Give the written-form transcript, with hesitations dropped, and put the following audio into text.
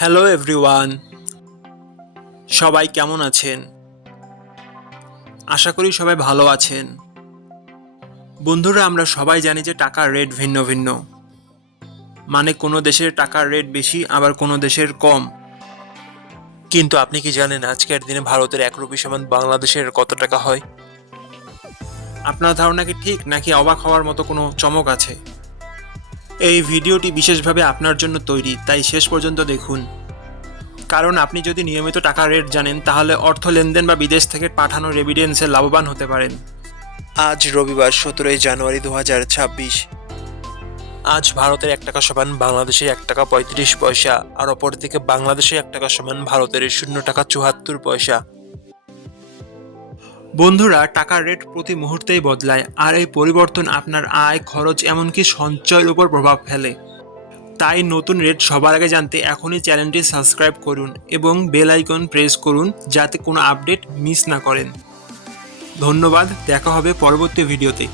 Hello everyone, সবাই কেমন আছেন? আশা করি সবাই ভালো আছেন। বন্ধুরা, আমরা সবাই জানি যে টাকার রেট ভিন্ন ভিন্ন। মানে কোনো দেশের টাকার রেট বেশি, আবার কোনো দেশের কম। কিন্তু আপনি কি জানেন আজকের দিনে ভারতের 1 রুপি সমান বাংলাদেশের কত টাকা হয়? আপনার ধারণা কি ঠিক, নাকি অবাক হওয়ার মতো কোনো চমক আছে? এই ভিডিওটি বিশেষভাবে আপনার জন্য তৈরি, তাই শেষ পর্যন্ত দেখুন। কারণ আপনি যদি নিয়মিত টাকার রেট জানেন, তাহলে অর্থ লেনদেন বা বিদেশ থেকে পাঠানো রেমিটেন্সে লাভবান হতে পারেন। আজ রবিবার 17 জানুয়ারি 2026। আজ ভারতের 1 টাকা সমান বাংলাদেশের 1 টাকা 35 পয়সা, আর অপরদিকে বাংলাদেশের 1 টাকা সমান ভারতের 0 টাকা 74 পয়সা। বন্ধুরা, টাকার রেট প্রতি মুহূর্তেই বদলায়, আর এই পরিবর্তন আপনার আয়, খরচ, এমনকি সঞ্চয়ের উপর প্রভাব ফেলে। তাই নতুন রেট সবার আগে জানতে এখনই চ্যানেলটি সাবস্ক্রাইব করুন এবং বেল আইকন প্রেস করুন, যাতে কোনো আপডেট মিস না করেন। ধন্যবাদ, দেখা হবে পরবর্তী ভিডিওতে।